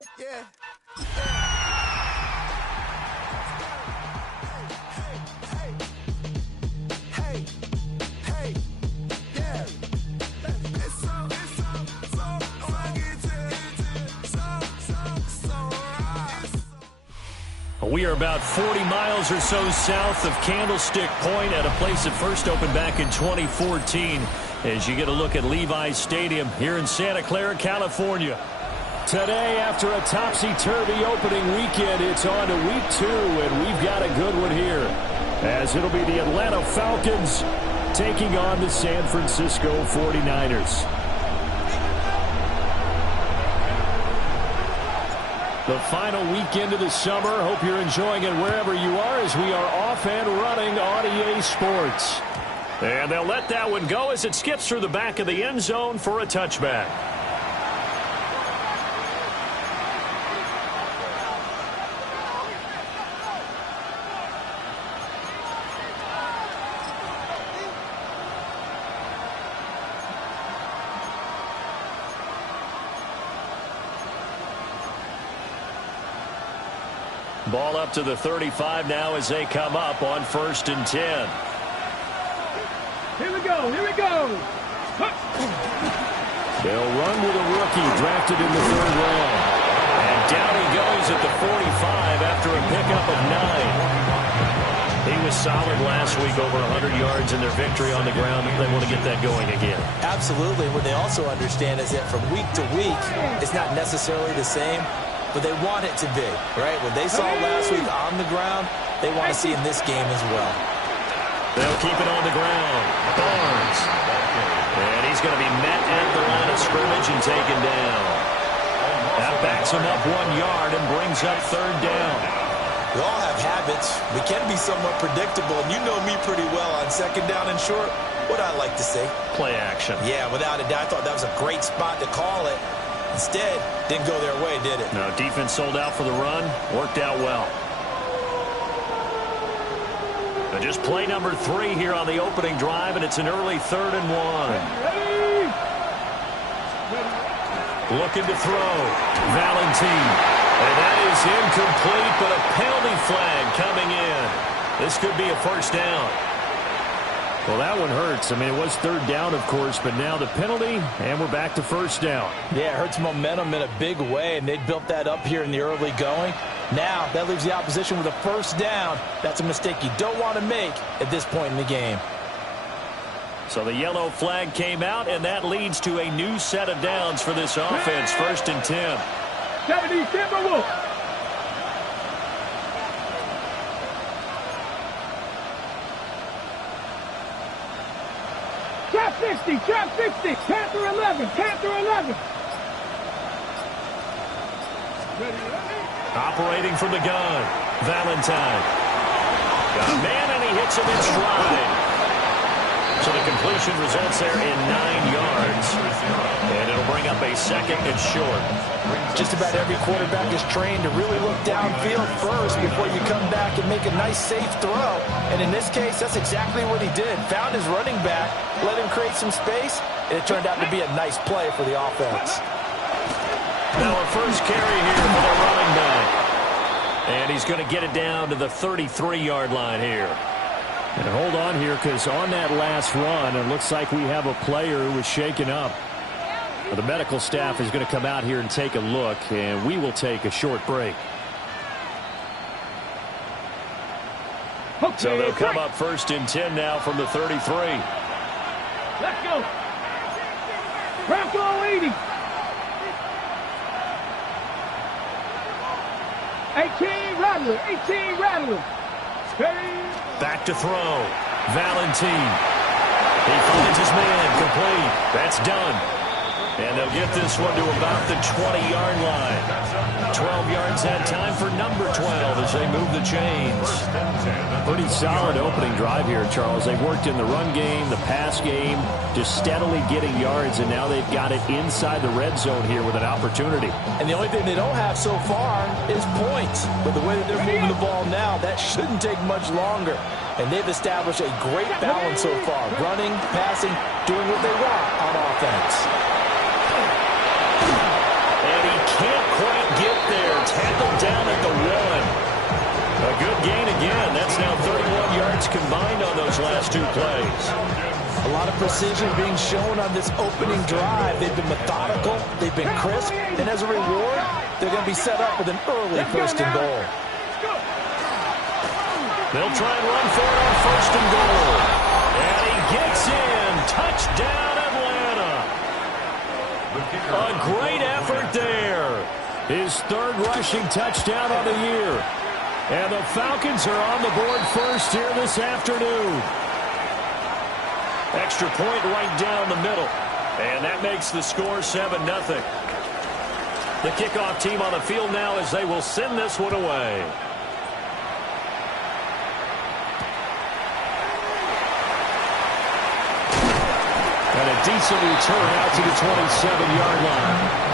Yeah. We are about 40 miles or so south of Candlestick Point at a place that first opened back in 2014 as you get a look at Levi's Stadium here in Santa Clara, California. Today, after a topsy-turvy opening weekend, it's on to week 2, and we've got a good one here as it'll be the Atlanta Falcons taking on the San Francisco 49ers. The final weekend of the summer. Hope you're enjoying it wherever you are as we are off and running on EA Sports. And they'll let that one go as it skips through the back of the end zone for a touchback. Ball up to the 35 now as they come up on 1st and 10. Here we go, here we go. They'll run with a rookie drafted in the 3rd round. And down he goes at the 45 after a pickup of 9. He was solid last week, over 100 yards in their victory on the ground. They want to get that going again. Absolutely. What they also understand is that from week to week, it's not necessarily the same, but they want it to be, right? What they saw last week on the ground, they want to see in this game as well. They'll keep it on the ground. Barnes. And he's going to be met at the line of scrimmage and taken down. That backs him up 1 yard and brings up 3rd down. We all have habits. We can be somewhat predictable, and you know me pretty well on 2nd down and short. What I like to say? Play action. Yeah, without a doubt. I thought that was a great spot to call it. Instead, didn't go their way, did it? No, defense sold out for the run. Worked out well. But just play number 3 here on the opening drive, and it's an early 3rd and 1. Looking to throw. Valentine. And that is incomplete, but a penalty flag coming in. This could be a 1st down. Well, that one hurts. I mean, it was 3rd down, of course, but now the penalty, and we're back to 1st down. Yeah, it hurts momentum in a big way, and they built that up here in the early going. Now, that leaves the opposition with a 1st down. That's a mistake you don't want to make at this point in the game. So the yellow flag came out, and that leads to a new set of downs for this offense. 1st and 10. 70 Timberwolves. Trap 60, trap 60, Panther 11, Panther 11. Operating from the gun, Valentine. Got a man, and he hits him in stride. So the completion results there in 9 yards. And it'll bring up a 2nd and short. Just about every quarterback is trained to really look downfield first before you come back and make a nice, safe throw. And in this case, that's exactly what he did. Found his running back, let him create some space, and it turned out to be a nice play for the offense. Now a 1st carry here for the running back. And he's going to get it down to the 33-yard line here. And hold on here, because on that last run, it looks like we have a player who was shaken up. The medical staff is going to come out here and take a look, and we will take a short break. So they'll come up 1st and 10 now from the 33. Let's go. Bronco 80. 18 Rattler, 18 Rattler. Back to throw. Valentine. He finds his man. Complete. That's done. And they'll get this one to about the 20-yard line. 12 yards that time for number 12 as they move the chains. Pretty solid opening drive here, Charles. They've worked in the run game, the pass game, just steadily getting yards, and now they've got it inside the red zone here with an opportunity. And the only thing they don't have so far is points. But the way that they're moving the ball now, that shouldn't take much longer. And they've established a great balance so far. Running, passing, doing what they want on offense. And he can't quite get A good gain again. That's now 31 yards combined on those last two plays. A lot of precision being shown on this opening drive. They've been methodical, they've been crisp, and as a reward, they're going to be set up with an early first and goal. They'll try and run for it on first and goal. And he gets in. Touchdown, Atlanta. A great effort there. His third rushing touchdown of the year. And the Falcons are on the board first here this afternoon. Extra point right down the middle. And that makes the score 7-0. The kickoff team on the field now as they will send this one away. And a decent return out to the 27-yard line.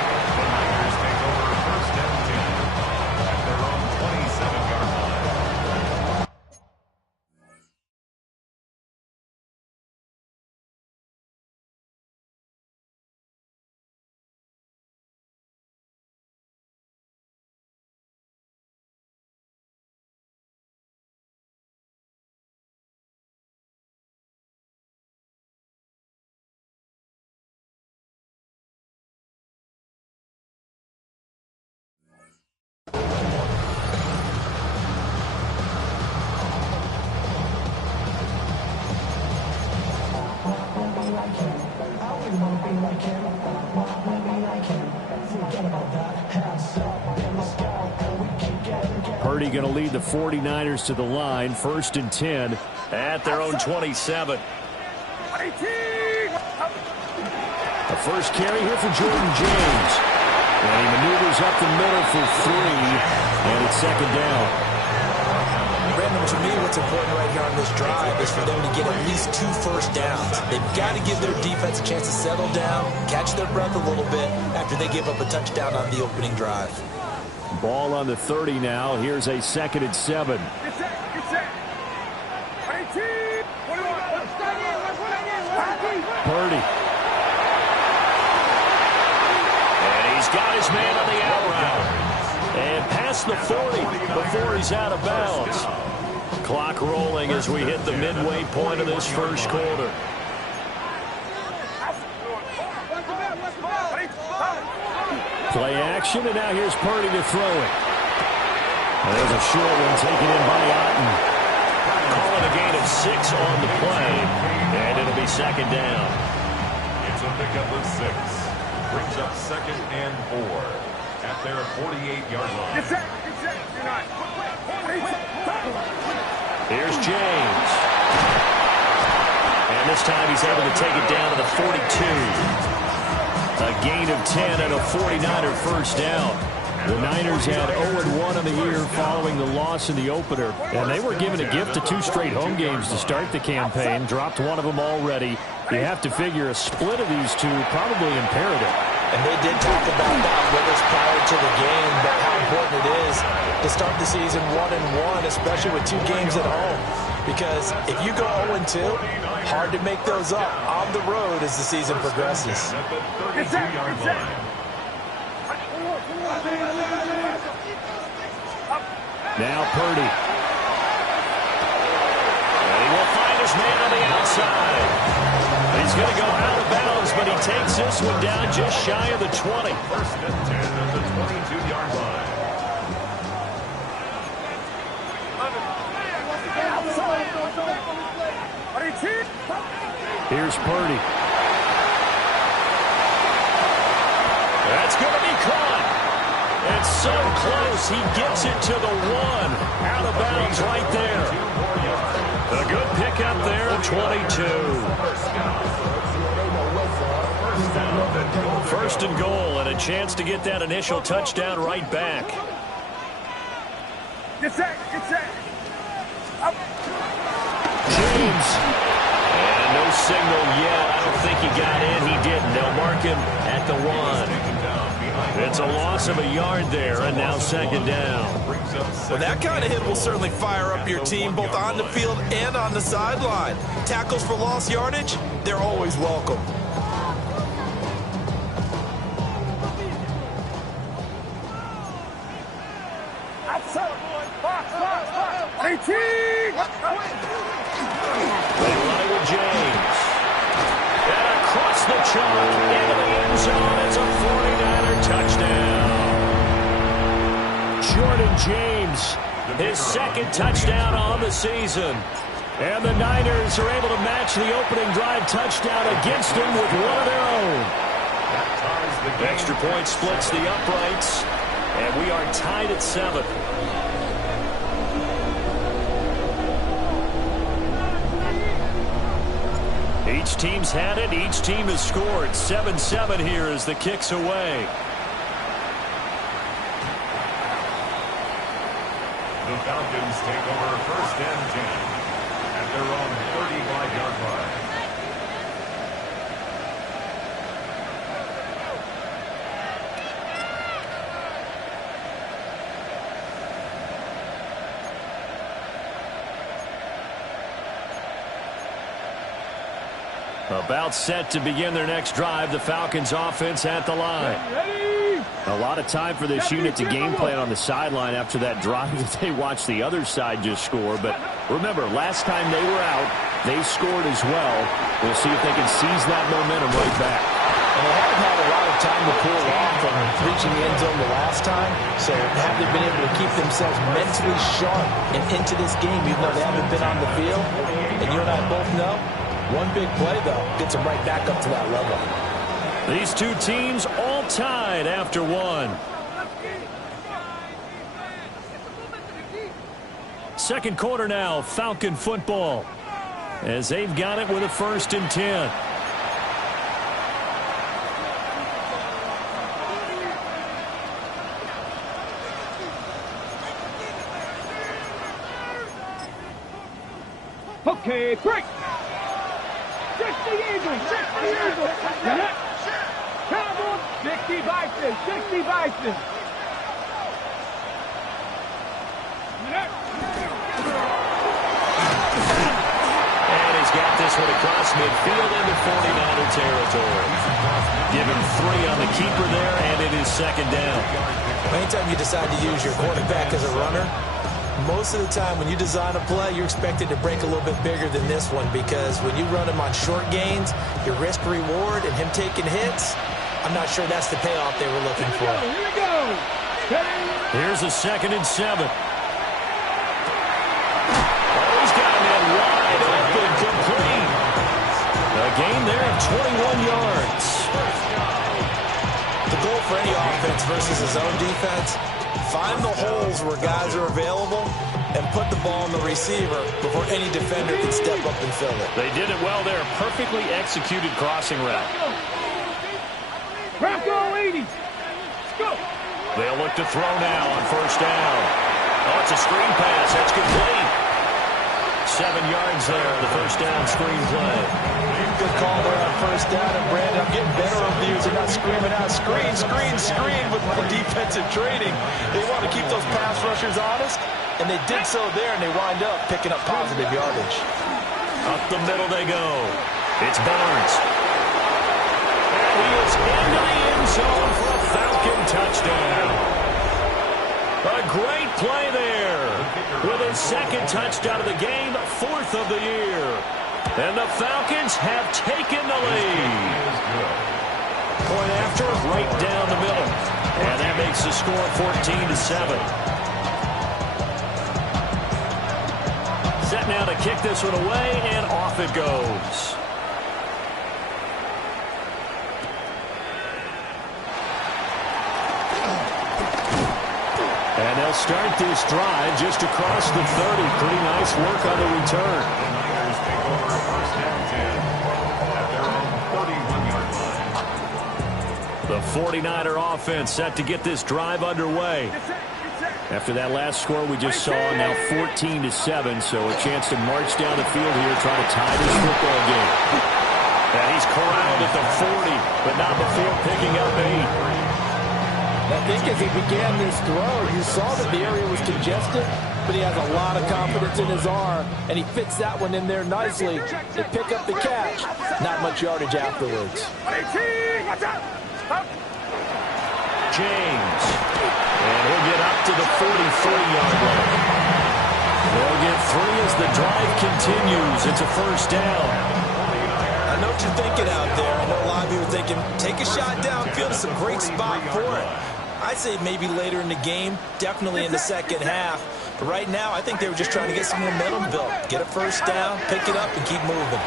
Purdy going to lead the 49ers to the line. 1st and 10 at their own 27. The first carry here for Jordan James. And he maneuvers up the middle for 3. And it's 2nd down. Brandon, to me, what's important right here on this drive is for them to get at least 2 first downs. They've got to give their defense a chance to settle down, catch their breath a little bit after they give up a touchdown on the opening drive. Ball on the 30 now. Here's a 2nd and 7. Purdy. And he's got his man on the out route. And past the 40 before he's out of bounds. Clock rolling as we hit the midway point of this first quarter. Play action, and now here's Purdy to throw it. And there's a short one taken in by Otten. Calling a gain of 6 on the play, and it'll be 2nd down. It's a pickup of 6. Brings up 2nd and 4 at their 48-yard line. Here's James. And this time he's able to take it down to the 42. A gain of 10 and a 49er first down. The Niners had 0-1 on the year following the loss in the opener. And they were given a gift of 2 straight home games to start the campaign. Dropped one of them already. You have to figure a split of these two probably imperative. And they did talk about that with us prior to the game, but how important it is to start the season 1-1, especially with 2 games at home. Because if you go 0-2, hard to make those up on the road as the season progresses. Now Purdy. And he will find his man on the outside. He's going to go out of bounds, but he takes this one down just shy of the 20. 1st and 10 at the 22-yard line. Here's Purdy. That's going to be caught. It's so close. He gets it to the 1. Out of bounds right there. A good pickup there at 22. 1st and goal, and a chance to get that initial touchdown right back. James. And no signal yet. I don't think he got in. He didn't. They'll mark him at the 1. It's a loss of a yard there, and now 2nd down. Well, that kind of hit will certainly fire up your team both on the field and on the sideline. Tackles for lost yardage, they're always welcome. 18. They run it with James. And across the chalk into the end zone is a 49er touchdown. Jordan James, his second touchdown on the season. And the Niners are able to match the opening drive touchdown against him with one of their own. Extra point splits the uprights, and we are tied at 7. Each team's had it. Each team has scored. 7-7 here as the kick's away. The Falcons take over 1st and 10 at their own 35-yard line. About set to begin their next drive. The Falcons offense at the line. A lot of time for this unit to game plan on the sideline after that drive that they watched the other side just score. But remember, last time they were out, they scored as well. We'll see if they can seize that momentum right back. And they haven't had a lot of time to pull off from reaching the end zone the last time. So have they been able to keep themselves mentally sharp and into this game, even though they haven't been on the field? And you and I both know, one big play, though, gets them right back up to that level. These two teams all tied after one. Second quarter now, Falcon football, as they've got it with a 1st and 10. Okay, break. 60 Eagles, 60 Eagles. Cowboys, 60 Vikings, 60 Vikings. And he's got this one across midfield into 49er territory. Give him 3 on the keeper there, and it is 2nd down. Anytime you decide to use your quarterback as a runner, most of the time when you design a play, you're expected to break a little bit bigger than this one, because when you run him on short gains, your risk-reward and him taking hits, I'm not sure that's the payoff they were looking for. Here we go. Here's a 2nd and 7. Oh, he's got him in wide open, complete. A gain there of 21 yards. The goal for any offense versus his own defense, find the holes where guys are available and put the ball on the receiver before any defender can step up and fill it. They did it well there. Perfectly executed crossing route. Bronco 80. Let's go. They'll look to throw now on 1st down. Oh, it's a screen pass. That's complete. 7 yards there on the 1st down screen play. Good call there on 1st down. And Brandon, I'm getting better reviews. They're not screaming out, screen, screen, screen with my defensive training. They want to keep those pass rushers honest, and they did so there, and they wind up picking up positive yardage. Up the middle they go. It's Barnes. And he is into the end zone for a Falcon touchdown. A great play there. With his 2nd touchdown of the game, 4th of the year. And the Falcons have taken the lead. Point after, right down the middle. And that makes the score 14-7. Set now to kick this one away, and off it goes. And they'll start this drive just across the 30. Pretty nice work on the return. The Niners take over 1st and 10 at their own 31-yard line. The 49er offense set to get this drive underway. After that last score we just saw, now 14-7, so a chance to march down the field here, try to tie this football game. And he's corralled at the 40, but not before picking up 8. I think as he began this throw, you saw that the area was congested, but he has a lot of confidence in his arm, and he fits that one in there nicely to pick up the catch. Not much yardage afterwards. James. And he'll get up to the 43-yard line. They'll get 3 as the drive continues. It's a first down. I know what you're thinking out there. I know a lot of you are thinking, take a shot downfield. It's a great spot for it. I'd say maybe later in the game, definitely in the second half. But right now, I think they were just trying to get some momentum built. Get a first down, pick it up, and keep moving.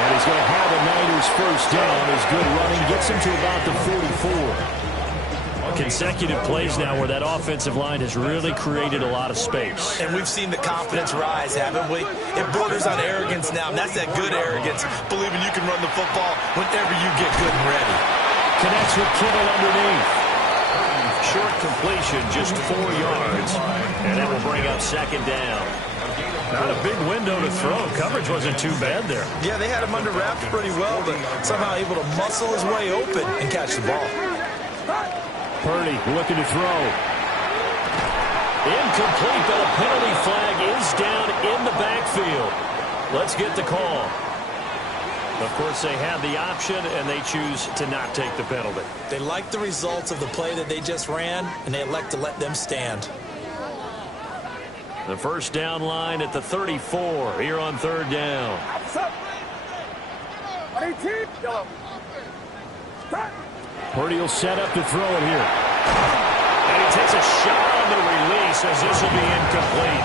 And he's going to have a Niners first down. His good running gets him to about the 44. Consecutive plays now where that offensive line has really created a lot of space. And we've seen the confidence rise, haven't we? It borders on arrogance now, and that's that good arrogance, believing you can run the football whenever you get good and ready. Connects with Kittle underneath. Short completion, just 4 yards. And that will bring up second down. Not a big window to throw. Coverage wasn't too bad there. Yeah, they had him under wraps pretty well, but somehow able to muscle his way open and catch the ball. Purdy looking to throw. Incomplete, but a penalty flag is down in the backfield. Let's get the call. Of course, they have the option, and they choose to not take the penalty. They like the results of the play that they just ran, and they elect to let them stand. The first down line at the 34 here on third down. Purdy will set up to throw it here. And he takes a shot on the release as this will be incomplete.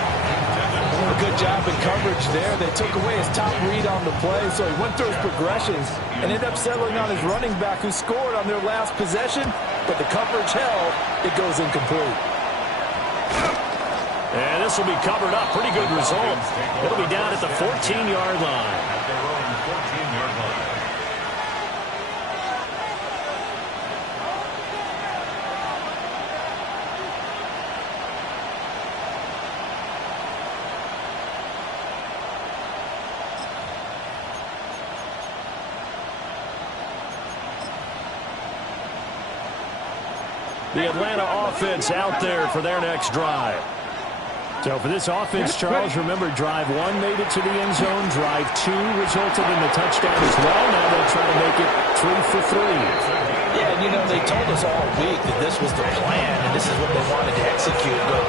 A good job in coverage there. They took away his top read on the play, so he went through his progressions and ended up settling on his running back who scored on their last possession, but the coverage held. It goes incomplete. And this will be covered up. Pretty good result. It'll be down at the 14-yard line. At their own 14-yard line. The Atlanta offense out there for their next drive. So for this offense, Charles, remember, drive 1 made it to the end zone. Drive 2 resulted in the touchdown as well. Now they'll try to make it 3 for 3. Yeah, and you know, they told us all week that this was the plan and this is what they wanted to execute. But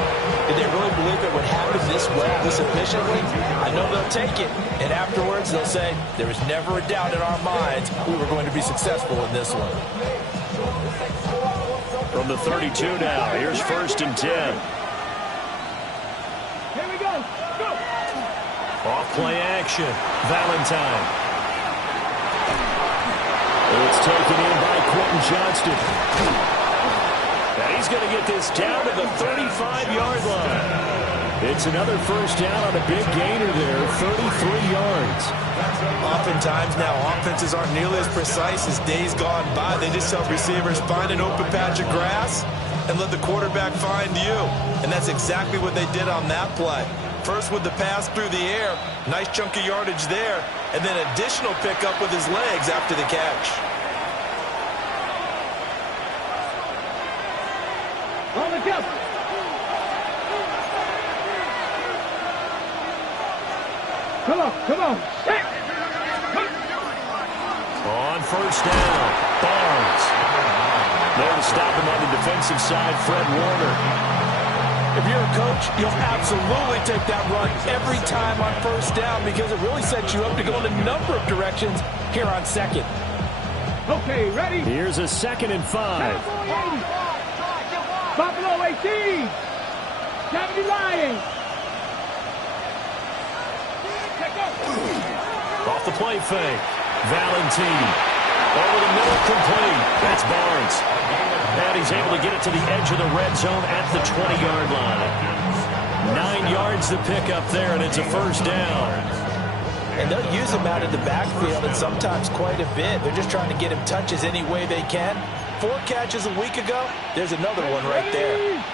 did they really believe it would happen this well, this efficiently? I know they'll take it. And afterwards, they'll say, there was never a doubt in our minds we were going to be successful in this one. From the 32 now, here's first and 10. Here we go. Go. Off play action. Valentine. It's taken in by Quentin Johnston. And he's going to get this down to the 35-yard line. It's another first down on a big gainer there, 33 yards. Oftentimes now, offenses aren't nearly as precise as days gone by. They just tell receivers, find an open patch of grass and let the quarterback find you. And that's exactly what they did on that play. First with the pass through the air, nice chunk of yardage there, and then additional pickup with his legs after the catch. On the jump. Come on, come on. On first down, Barnes. There to stop him on the defensive side, Fred Warner. If you're a coach, you'll absolutely take that run every time on first down because it really sets you up to go in a number of directions here on second. Okay, ready? Here's a 2nd and 5. Buffalo 18. 70 Lions. Off the play fake. Valentine. Over the middle, complete. That's Barnes. And he's able to get it to the edge of the red zone at the 20-yard line. 9 yards to pick up there, and it's a first down. And they'll use him out of the backfield and sometimes quite a bit. They're just trying to get him touches any way they can. 4 catches a week ago. There's another one right there.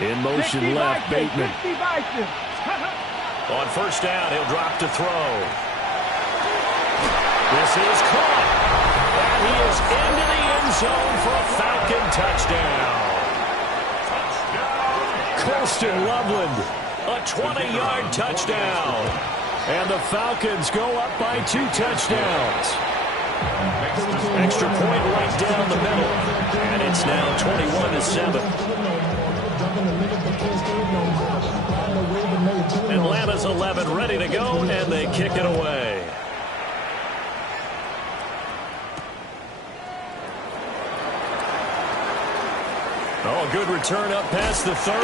In motion left, Bateman. On first down, he'll drop to throw. This is caught. And he is into the end zone for a Falcon touchdown. Colston Loveland. A 20-yard touchdown. And the Falcons go up by 2 touchdowns. Extra point right down the middle. And it's now 21-7. Atlanta's 11 ready to go, and they kick it away. Oh, good return up past the 30.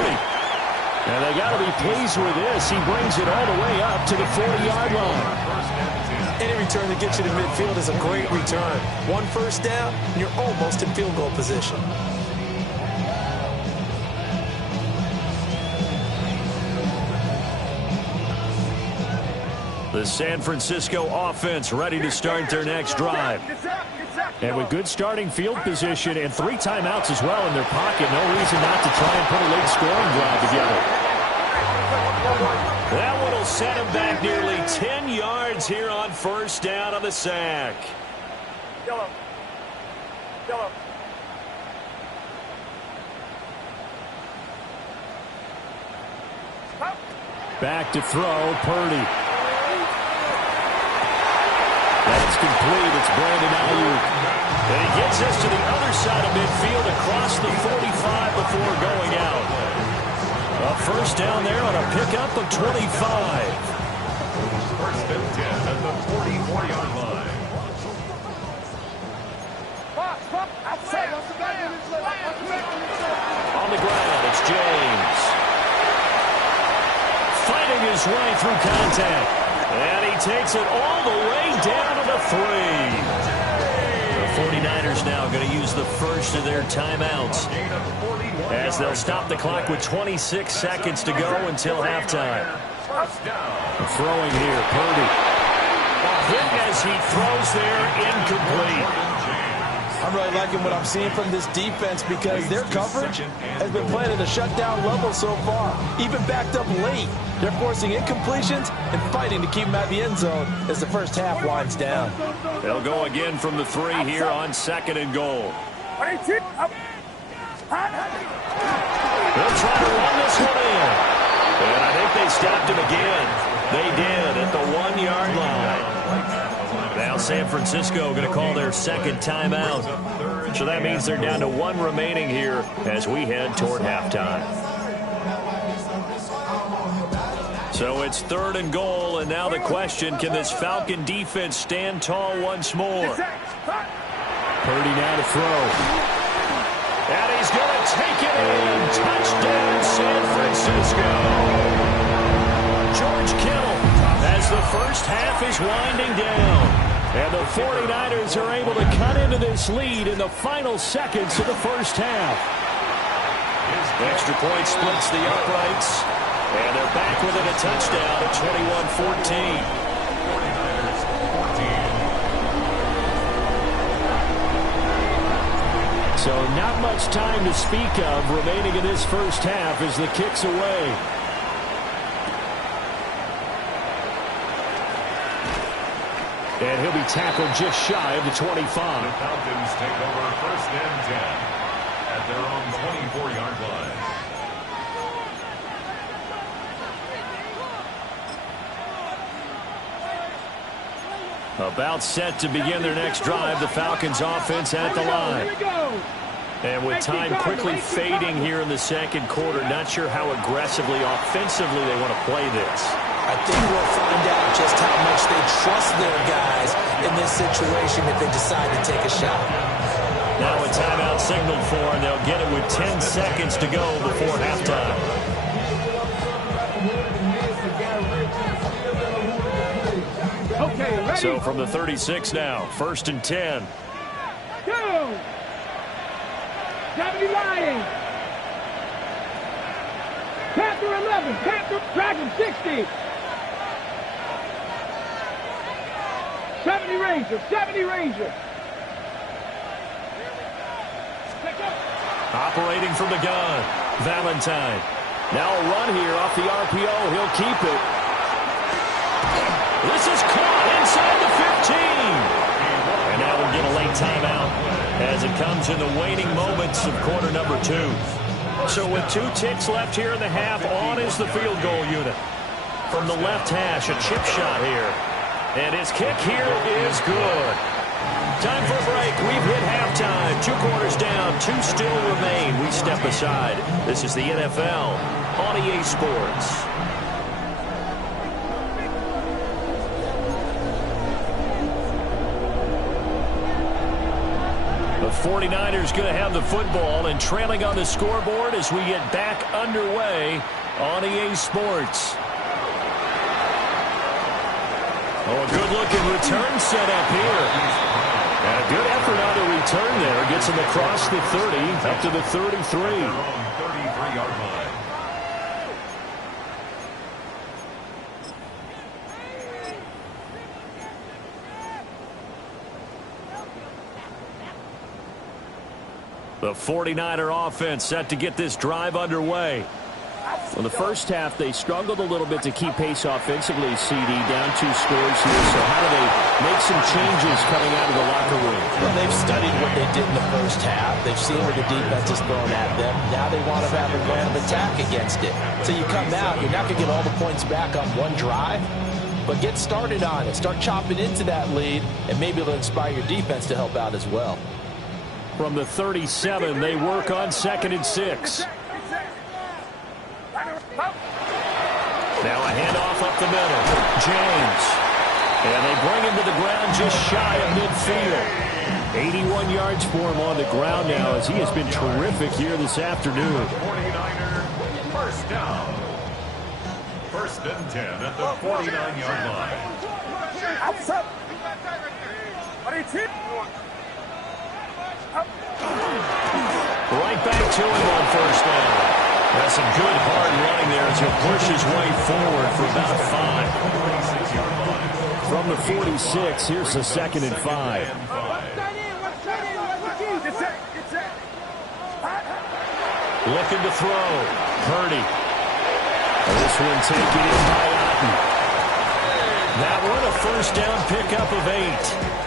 And they got to be pleased with this. He brings it all the way up to the 40-yard line. Any return that gets you to midfield is a great return. One first down, and you're almost in field goal position. The San Francisco offense ready to start their next drive. And with good starting field position and 3 timeouts as well in their pocket, no reason not to try and put a late scoring drive together. That one will set him back nearly 10 yards here on first down on the sack. Yellow. Back to throw, Purdy. That's complete. It's Brandon Ayuk. And he gets us to the other side of midfield across the 45 before going out. A first down there on a pickup of 25. First and 10 at the 44-yard line. On the ground, it's James. Fighting his way through contact. And he takes it all the way down to the 3. The 49ers now going to use the first of their timeouts as they'll stop the clock with 26 seconds to go until halftime. Throwing here, Purdy. Hit as he throws there, incomplete. I'm really liking what I'm seeing from this defense because their coverage has been playing at a shutdown level so far. Even backed up late, they're forcing incompletions and fighting to keep them out of the end zone as the first half winds down. They'll go again from the 3 here on 2nd and goal. They'll try to run this one in. And I think they stopped him again. They did at the 1-yard line. Now San Francisco going to call their second timeout. So that means they're down to 1 remaining here as we head toward halftime. So it's 3rd and goal, and now the question, can this Falcon defense stand tall once more? Purdy now to throw. And he's going to take it in. Touchdown, San Francisco. George Kittle as the first half is winding down. And the 49ers are able to cut into this lead in the final seconds of the first half. Extra point splits the uprights. And they're back within a touchdown at 21-14. 49ers 14. So not much time to speak of remaining in this first half as the kick's away. And he'll be tackled just shy of the 25. The Falcons take over first and 10 at their own 24-yard line. About set to begin their next drive, the Falcons offense at the line. And with time quickly fading here in the second quarter, not sure how aggressively, offensively they want to play this. I think we'll find out just how much they trust their guys in this situation if they decide to take a shot. Now a timeout signaled for, and they'll get it with 10 seconds to go before halftime. Okay, ready? So from the 36 now, 1st and 10. Go! 70 Lions. Panther 11. Panther Dragon 60. 70 Rangers. 70 Rangers. Operating from the gun, Valentine. Now a run here off the RPO. He'll keep it. This is caught inside the 15. And now we'll get a late timeout as it comes in the waning moments of quarter number 2. So with 2 ticks left here in the half, on is the field goal unit. From the left hash, a chip shot here. And his kick here is good. Time for a break. We've hit halftime. 2 quarters down. down. 2 still remain. We step aside. This is the NFL on EA Sports. The 49ers going to have the football and trailing on the scoreboard as we get back underway on EA Sports. Oh, a good-looking return set up here. And a good effort on the return there. Gets him across the 30 up to the 33. 33-yard line. The 49er offense set to get this drive underway. Well, the first half, they struggled a little bit to keep pace offensively, CD, down 2 scores here. So how do they make some changes coming out of the locker room? Well, they've studied what they did in the first half. They've seen what the defense is throwing at them. Now they want to have a plan of attack against it. So you come out, you're not going to get all the points back on one drive, but get started on it. Start chopping into that lead, and maybe it'll inspire your defense to help out as well. From the 37, they work on 2nd and 6. Now a handoff up the middle. James. And they bring him to the ground just shy of midfield. 81 yards for him on the ground now as he has been terrific here this afternoon. 49er, first down. 1st and 10 at the 49-yard line. Right back to him on 1st down. That's some good hard running there as he'll push his way forward for about 5. From the 46, here's the 2nd and 5. Looking to throw. Purdy. This one taken in by Otten. That one a 1st down pickup of 8.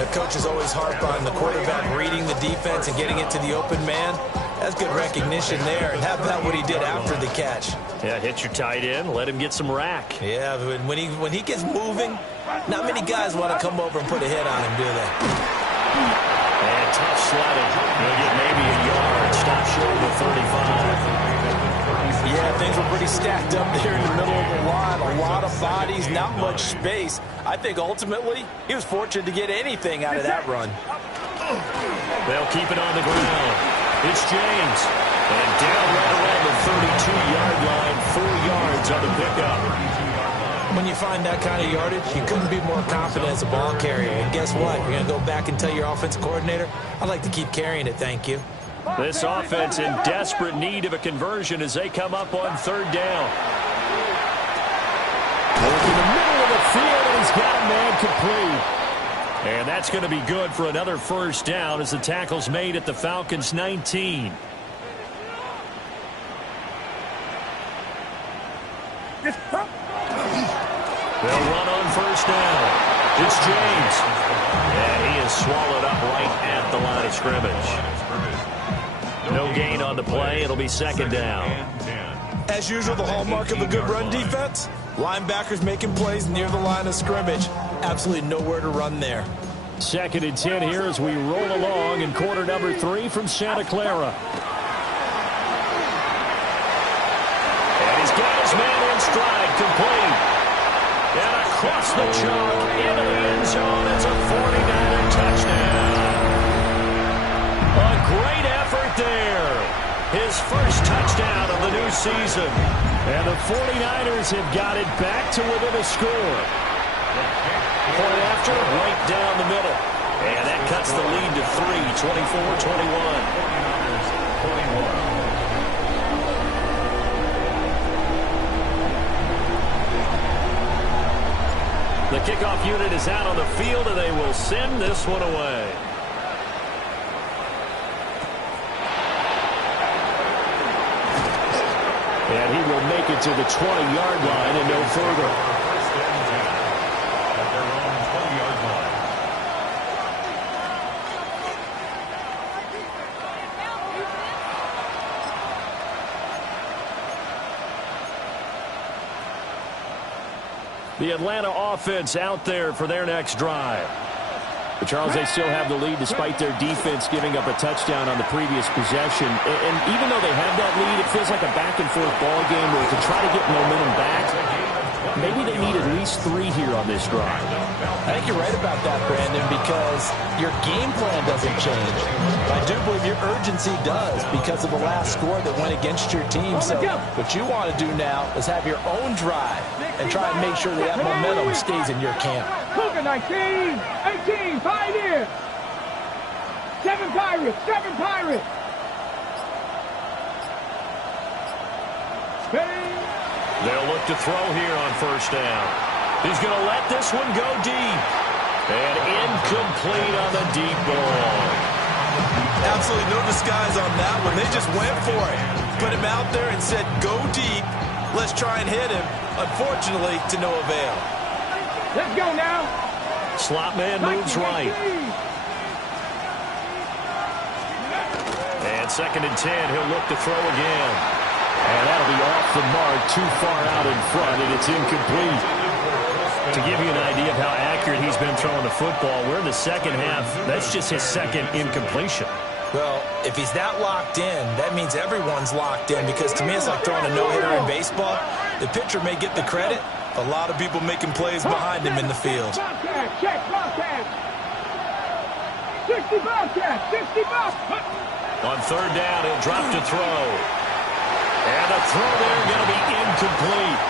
The coaches always harp on the quarterback reading the defense and getting it to the open man. That's good recognition there. And how about what he did after the catch? Yeah, hit your tight end, let him get some rack. Yeah, but when he gets moving, not many guys want to come over and put a hit on him, do they? And tough sledding. He'll get maybe a yard. Stop short of the 35. Yeah, things were pretty stacked up there in the middle of the line. A lot of bodies, not much space. I think ultimately he was fortunate to get anything out of that run. They'll keep it on the ground. It's James. And down right around the 32-yard line. 4 yards on the pickup. When you find that kind of yardage, you couldn't be more confident as a ball carrier. And guess what? You're going to go back and tell your offensive coordinator, I'd like to keep carrying it, thank you. This offense in desperate need of a conversion as they come up on 3rd down. In the middle of the field, and he's got a man complete. And that's going to be good for another 1st down as the tackle's made at the Falcons' 19. They'll run on 1st down. It's James. And he is swallowed up right at the line of scrimmage. No gain on the play. It'll be 2nd down. As usual, the hallmark of a good run defense, linebackers making plays near the line of scrimmage. Absolutely nowhere to run there. 2nd and 10 here as we roll along in quarter number 3 from Santa Clara. And he's got his man in stride, complete. And across the chalk into the end zone. It's a 49er touchdown. A great effort there. His first touchdown of the new season. And the 49ers have got it back to within a score. Point after, right down the middle. And that cuts the lead to 3, 24-21. The kickoff unit is out on the field, and they will send this one away. And he will make it to the 20-yard line and no further. At their own 20-yard line. The Atlanta offense out there for their next drive. But Charles, they still have the lead despite their defense giving up a touchdown on the previous possession. And even though they have that lead, it feels like a back-and-forth ball game where to try to get momentum back, maybe they need at least 3 here on this drive. I think you're right about that, Brandon, because your game plan doesn't change. I do believe your urgency does because of the last score that went against your team. So what you want to do now is have your own drive and try and make sure that momentum stays in your camp. Cougar 19, 18, Pioneer. 7 Pirates, 7 Pirates. They'll look to throw here on first down. He's going to let this one go deep. And incomplete on the deep ball. Absolutely no disguise on that one. They just went for it. Put him out there and said, go deep. Let's try and hit him. Unfortunately, to no avail. Let's go now. Slot man moves right. And 2nd and 10, he'll look to throw again. And that'll be off the mark, too far out in front, and it's incomplete. To give you an idea of how accurate he's been throwing the football, we're in the second half. That's just his 2nd incompletion. Well, if he's that locked in, that means everyone's locked in, because to me it's like throwing a no-hitter in baseball. The pitcher may get the credit. A lot of people making plays behind him in the field. Bobcat, check, Bobcat. 60 Bobcat, 60 Bobcat. On 3rd down, he'll drop to throw. And the throw there going to be incomplete.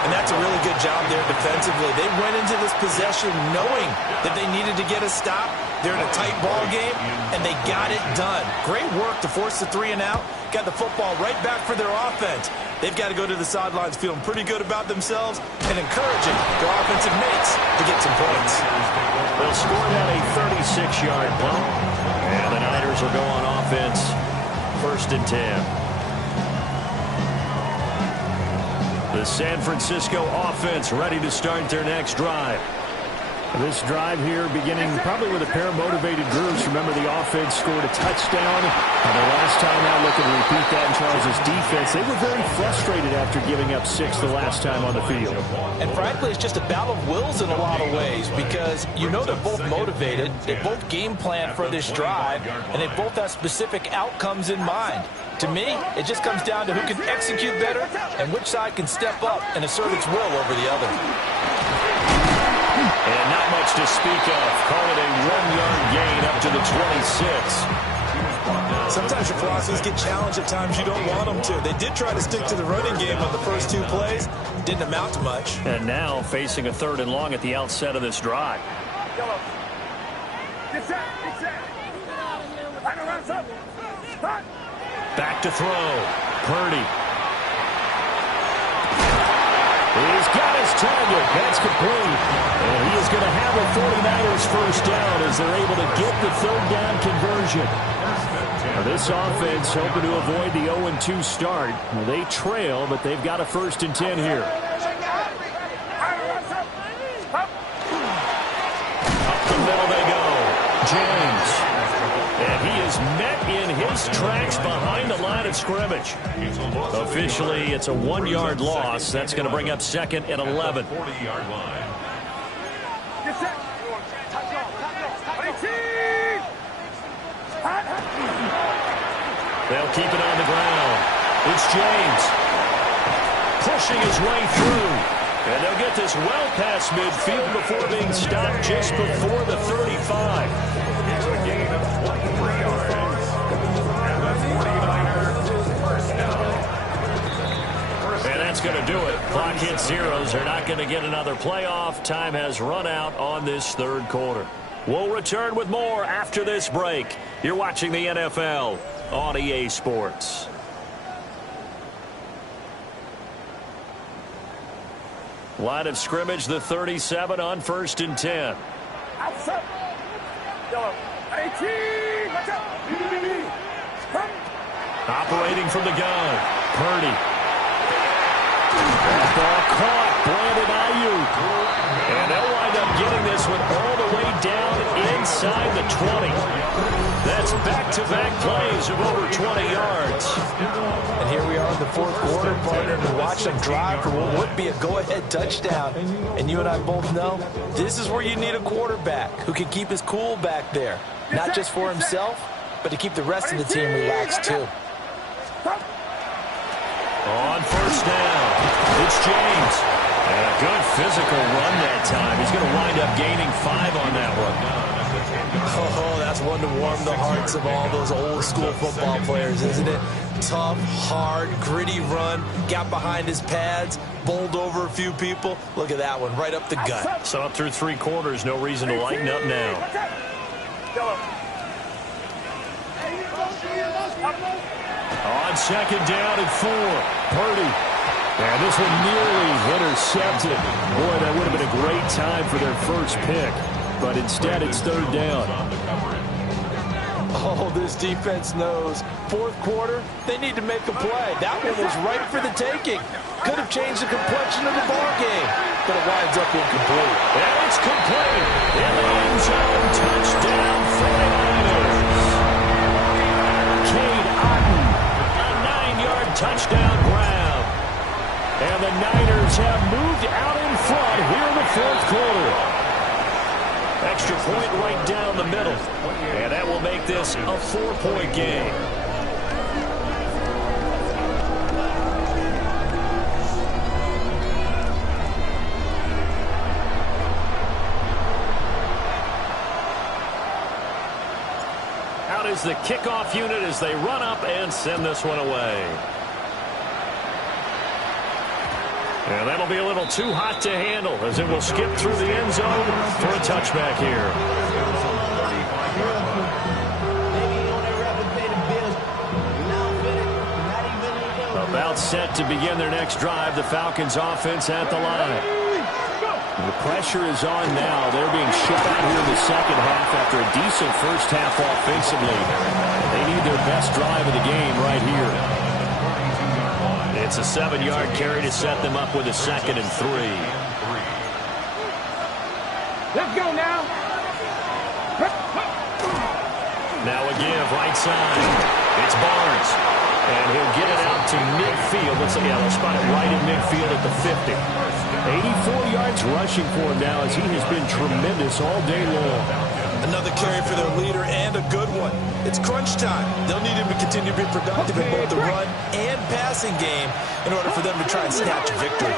And that's a really good job there defensively. They went into this possession knowing that they needed to get a stop. They're in a tight ball game, and they got it done. Great work to force the 3 and out. Got the football right back for their offense. They've got to go to the sidelines feeling pretty good about themselves and encouraging their offensive mates to get some points. They'll score that a 36-yard punt. And the Niners will go on offense. 1st and 10. The San Francisco offense ready to start their next drive. This drive here beginning probably with a pair of motivated groups. Remember, the offense scored a touchdown. And the last time out, looking to repeat that in Charles' defense. They were very frustrated after giving up 6 the last time on the field. And frankly, it's just a battle of wills in a lot of ways, because you know they're both motivated. They both game plan for this drive, and they both have specific outcomes in mind. To me, it just comes down to who can execute better and which side can step up and assert its will over the other. And not much to speak of. Call it a 1-yard gain up to the 26. Sometimes your philosophies get challenged at times you don't want them to. They did try to stick to the running game on the first 2 plays. Didn't amount to much. And now facing a 3rd and long at the outset of this drive. Back to throw. Purdy. He's got his target. That's complete. And he is going to have a 49ers first down as they're able to get the 3rd down conversion. Now this offense hoping to avoid the 0-2 start. Well, they trail, but they've got a 1st and 10 here. Up the middle they go. James. And he is met in his tracks behind the line of scrimmage. Officially, it's a 1-yard loss. That's going to bring up 2nd and 11. 40-yard line. They'll keep it on the ground. It's James. Pushing his way through. And they'll get this well past midfield before being stopped just before the 35. It's a gain of 23 yards. And the 49ers first down. And that's going to do it. Clock hits zeros. They're not going to get another playoff. Time has run out on this 3rd quarter. We'll return with more after this break. You're watching the NFL on EA Sports. Line of scrimmage, the 37 on 1st and 10. Operating from the gun, Purdy. Ball caught, Brandon Ayuk. And they'll wind up getting this one all the way down inside the 20. That's back-to-back plays of over 20 yards. And here we are in the fourth quarter, partner, and watch them drive for what would be a go-ahead touchdown. And you and I both know this is where you need a quarterback who can keep his cool back there, not just for himself, but to keep the rest of the team relaxed too. On first down, it's James. And a good physical run that time. He's going to wind up gaining 5 on that one. Oh, that's one to warm the hearts of all those old school football players, isn't it? Tough, hard, gritty run, got behind his pads, bowled over a few people. Look at that one, right up the gut. So up through 3 quarters, no reason to lighten up now. On second down and 4, Purdy. And this one nearly intercepted. Boy, that would have been a great time for their first pick. But instead, it's third down. Oh, this defense knows. Fourth quarter, they need to make a play. That one was right for the taking. Could have changed the complexion of the ball game, but it winds up incomplete. And it's complete. In the end zone, touchdown 49ers. Cade Otton, a 9-yard touchdown grab. And the Niners have moved out in front here in the fourth quarter. Extra point right down the middle. And that will make this a 4-point game. Out is the kickoff unit as they run up and send this one away. And that'll be a little too hot to handle as it will skip through the end zone for a touchback here. About set to begin their next drive, the Falcons offense at the line. The pressure is on now. They're being shut out here in the second half after a decent first half offensively. They need their best drive of the game right here. It's a 7-yard carry to set them up with a 2nd and 3. Let's go now. Now a give, right side. It's Barnes. And he'll get it out to midfield. Looks like they'll spot it right in midfield at the 50. 84 yards rushing for him now as he has been tremendous all day long. Another carry for their leader and a good one. It's crunch time. They'll need him to continue to be productive in both the run and passing game in order for them to try and snatch a victory.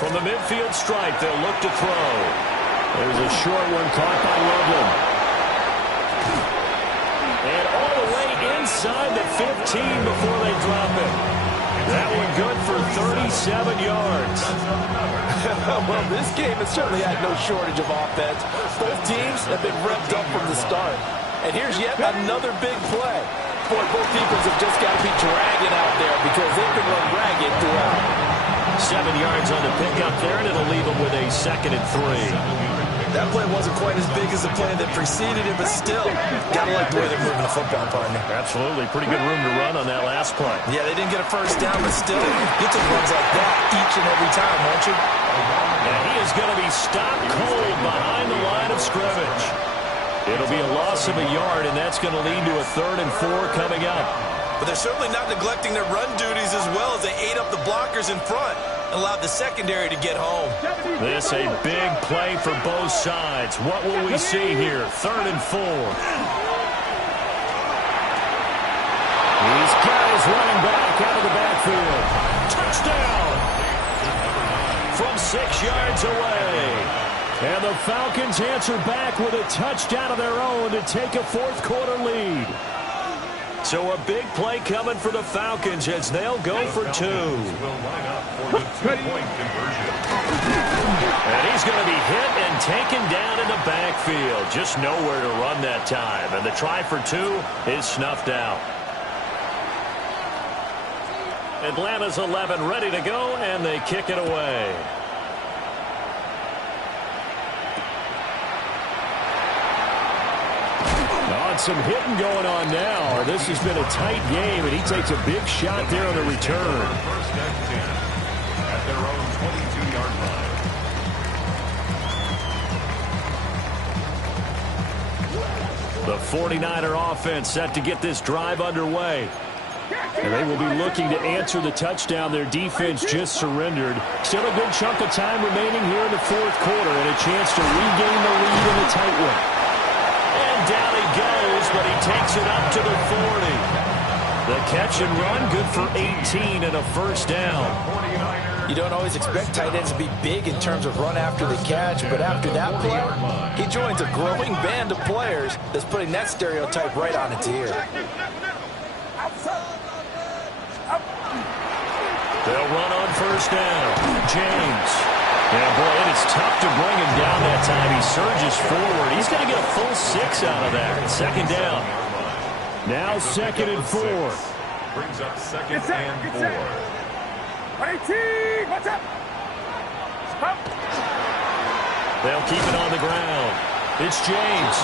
From the midfield stripe, they'll look to throw. There's a short one caught by Loveland. And all the way inside the 15 before they drop it. That one good for 37 yards. Well, this game has certainly had no shortage of offense. Both teams have been revved up from the start. And here's yet another big play. Boy, both defenses have just got to be dragging out there because they've been run ragged throughout. 7 yards on the pickup there, and it'll leave them with a 2nd and 3. That play wasn't quite as big as the play that preceded it, but still, gotta like the way they're moving the football, partner. Absolutely. Pretty good room to run on that last play. Yeah, they didn't get a first down, but still, you take runs like that each and every time, won't you? And he is going to be stopped cold behind the line of scrimmage. It'll be a loss of a yard, and that's going to lead to a 3rd and 4 coming up. But they're certainly not neglecting their run duties as well as they ate up the blockers in front and allowed the secondary to get home. This a big play for both sides. What will we see here? 3rd and 4. He's got his running back out of the backfield. Touchdown! From 6 yards away. And the Falcons answer back with a touchdown of their own to take a fourth quarter lead. So a big play coming for the Falcons as they'll go for 2. And he's going to be hit and taken down in the backfield. Just nowhere to run that time. And the try for 2 is snuffed out. Atlanta's 11 ready to go, and they kick it away. Some hitting going on now. This has been a tight game, and he takes a big shot there on the return. First and 10 at their own 22-yard line. The 49er offense set to get this drive underway. And they will be looking to answer the touchdown their defense just surrendered. Still a good chunk of time remaining here in the fourth quarter and a chance to regain the lead in the tight one. And down he goes, but he takes it up to the 40. The catch and run, good for 18 and a first down. You don't always expect tight ends to be big in terms of run after the catch, but after that play, he joins a growing band of players that's putting that stereotype right on its ear. They'll run on first down. James. Yeah, boy, it is tough to bring him down that time. He surges forward. He's going to get a full 6 out of that. Second down. Now second and 4. Brings up second and 4. What's up? They'll keep it on the ground. It's James.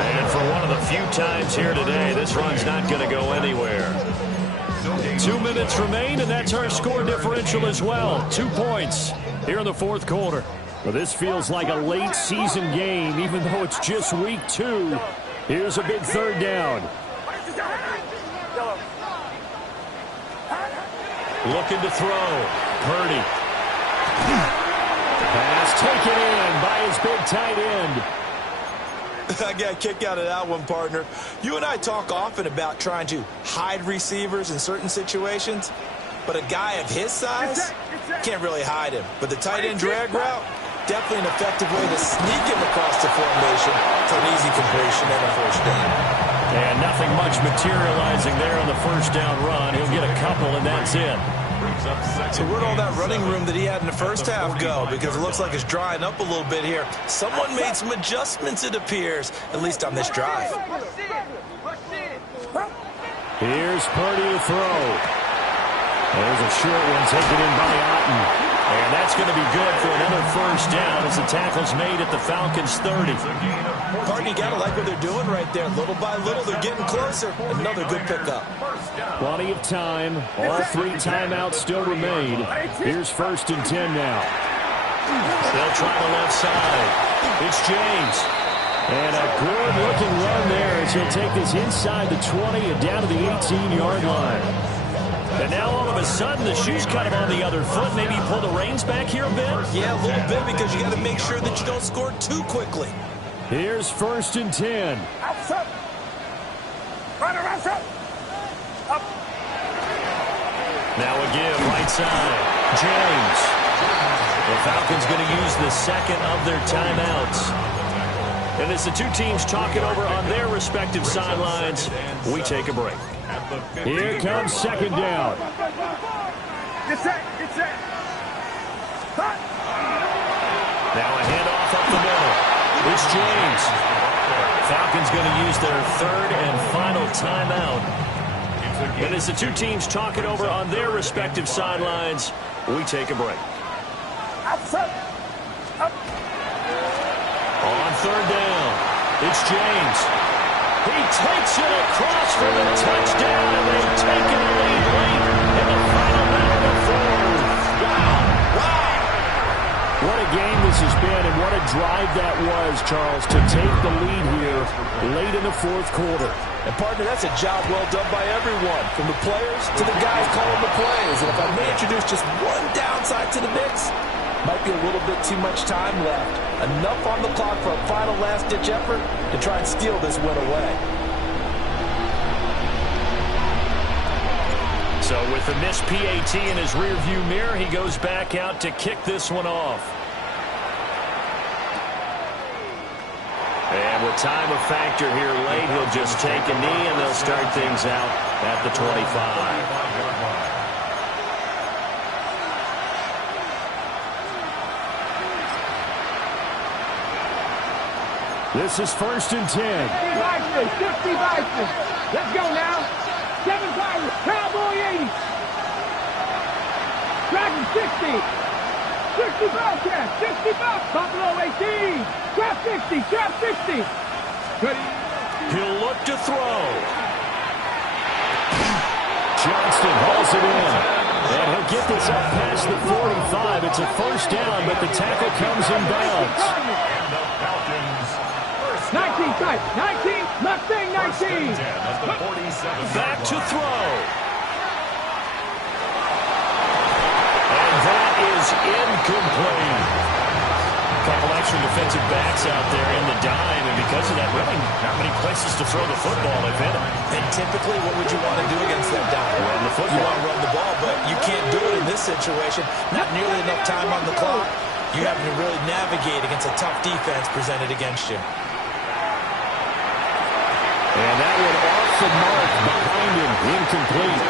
And for one of the few times here today, this run's not going to go anywhere. 2 minutes remain, and that's our score differential as well. 2 points here in the fourth quarter. Well, this feels like a late season game, even though it's just week 2. Here's a big third down. Looking to throw. Purdy. Pass taken in by his big tight end. I got a kick out of that one, partner. You and I talk often about trying to hide receivers in certain situations, but a guy of his size can't really hide him. But the tight end drag route, definitely an effective way to sneak him across the formation for an easy completion and a first down. And nothing much materializing there on the first down run. He'll get a couple, and that's it. So where'd all that running room that he had in the first half go? Because it looks like it's drying up a little bit here. Someone made some adjustments, it appears, at least on this drive. Here's Purdy to throw. There's a short one taken in by Otten. And that's going to be good for another first down as the tackle's made at the Falcons' 30. Partner, you got to like what they're doing right there. Little by little, they're getting closer. Another good pickup. Plenty of time. All 3 timeouts still remain. Here's first and 10 now. They'll try the left side. It's James. And a good-looking run there as he'll take this inside the 20 and down to the 18-yard line. And now all of a sudden the shoe's kind of on the other foot. Maybe you pull the reins back here a bit? Yeah, a little bit because you got to make sure that you don't score too quickly. Here's first and 10. Now again, right side. James. The Falcons going to use the second of their timeouts. And as the two teams talk it over on their respective sidelines, we take a break. Here comes second down. Get set. Now a handoff up the middle. It's James. Falcons going to use their third and final timeout. And as the two teams talk it over on their respective sidelines, we take a break. On third down, it's James. He takes it across for the touchdown, and they've taken the lead late in the final minute of the fourth. Wow. What a game this has been, and what a drive that was, Charles, to take the lead here late in the fourth quarter. And, partner, that's a job well done by everyone, from the players to the guys calling the plays. And if I may introduce just one downside to the mix, might be a little bit too much time left. Enough on the clock for a final last-ditch effort to try and steal this win away. So with the missed PAT in his rearview mirror, he goes back out to kick this one off. And with time a factor here late, he'll just take a knee, and they'll start things out at the 25. This is first and 10. 50 Vikings. Let's go now. 7 Pirates. Cowboy 80. Dragon 60. 60 Bobcats. 60 Bob. Buffalo 18. Trap 60. Trap 60. He'll look to throw. Johnston hauls it in. And he'll get this up past the 45. It's a first down, but the tackle comes in bounds. 19 type. 19 Mustang First and 19. 10 at the 47. Back to throw. And that is incomplete. Couple extra defensive backs out there in the dime, and because of that, really not many places to throw the football, if any. And typically, what would you want to do against that dime? Run the football. You want to run the ball, but you can't do it in this situation. Not nearly enough time on the clock. You're having to really navigate against a tough defense presented against you. And that one off the mark behind him, incomplete.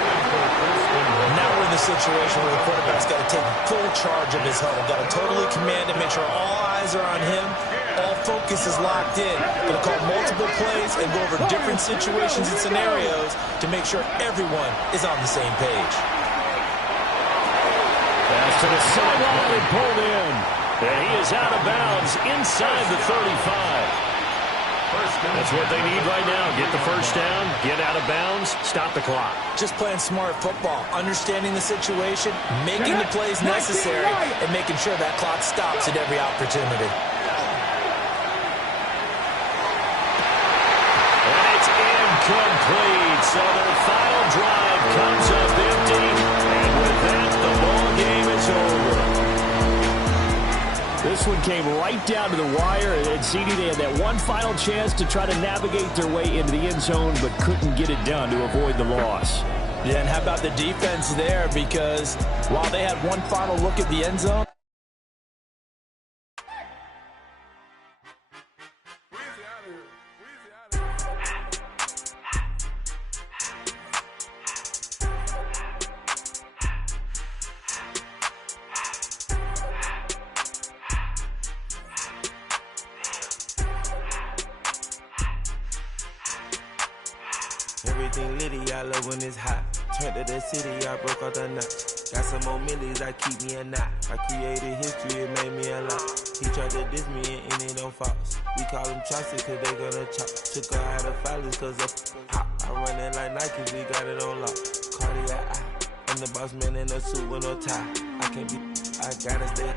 Now we're in the situation where the quarterback's got to take full charge of his huddle. Got to totally command it, make sure all eyes are on him. All focus is locked in. Going to call multiple plays and go over different situations and scenarios to make sure everyone is on the same page. Pass to the sideline and pulled in. And he is out of bounds inside the 35. That's what they need right now. Get the first down, get out of bounds, stop the clock. Just playing smart football, understanding the situation, making the plays necessary, and making sure that clock stops at every opportunity. And it's incomplete. So their final drive comes up empty. And with that, the ball game is over. This one came right down to the wire, and CD, they had that one final chance to try to navigate their way into the end zone, but couldn't get it done to avoid the loss. Yeah, and how about the defense there? Because while they had one final look at the end zone, Everything litty, I love when it's hot. Turned to the city, I broke all the nuts. Got some more millies, I keep me a knot. I created history, it made me a lot. He tried to diss me and it don't false. We call them chopsticks cause they gonna chop. Took her out of filers cause of hot. I run it like Nike, we got it on lock. Cardiac eye. I'm the boss man in a suit with no tie. I can't be, I gotta stay.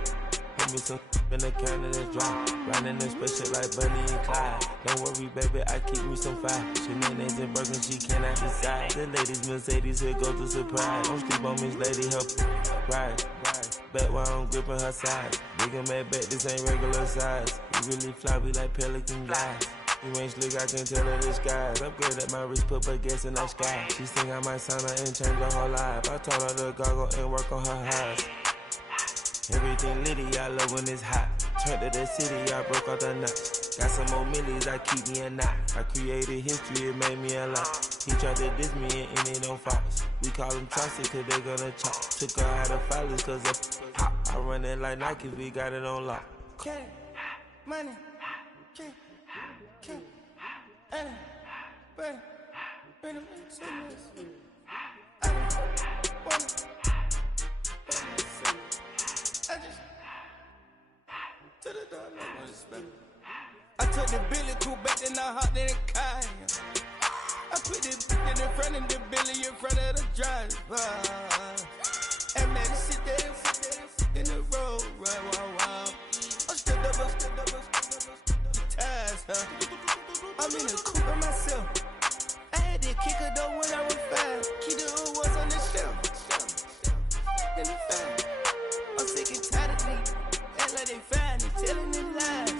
Hold me some in the counter that's dry. Riding the special like Bunny and Clyde. Don't worry, baby, I keep me some fire. Shenanigans and Birkin, she cannot decide. The ladies Mercedes, here go to surprise. Don't sleep on Miss Lady, help ride. Bet while I'm gripping her side. Big and mad bet, this ain't regular size. We really fly, we like Pelican guys. You ain't slick, I can tell her disguise. Upgrade at my wrist, put her gas in the sky. She think I might sign her and change her whole life. I told her to goggle and work on her highs. Everything litty, I love when it's hot. Turned to the city, I broke all the nuts. Got some more millies, I keep me a knot. I created history, it made me a lot. He tried to diss me and it don't false. We call them chopsticks cause they gonna chop. Took her out of filers cause of hot. I run it like Nike, we got it on lock. Okay, money, okay, I took the Billy cool back and I hopped in the car. I put the in front of the Billy in front of the driver. And man, sit there in the road, right, wow. I'm still double, ties, huh? I'm in the coupe by myself. I had that kicker though when I was 5. Keep the old ones on the shelf. In the fan. I'm sick and tired of me. Act like they fine and telling them lies.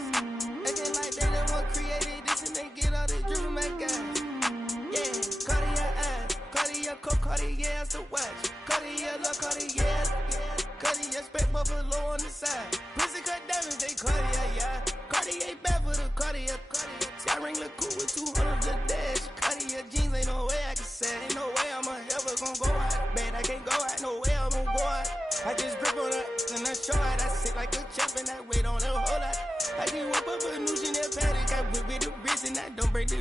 Acting like they the one created this and they get all this driven my guys. Yeah, Cartier eyes, Cartier coat, Cartier as the watch. Cartier love, Cartier, Cartier spec buffalo on the side. Pussy cut diamonds, they Cartier, yeah. Cartier bad for the Cartier. Sky ring look cool with 200 the dash. Cartier jeans, ain't no way I can say. Ain't no way I'm ever gonna go out. Man, I can't go out, no way I'm gonna go out. I just grip on her and I show out. I sit like a champ and I wait on her whole lot. I just whip up a new Chanel paddock. I whip with the wrist and I don't break the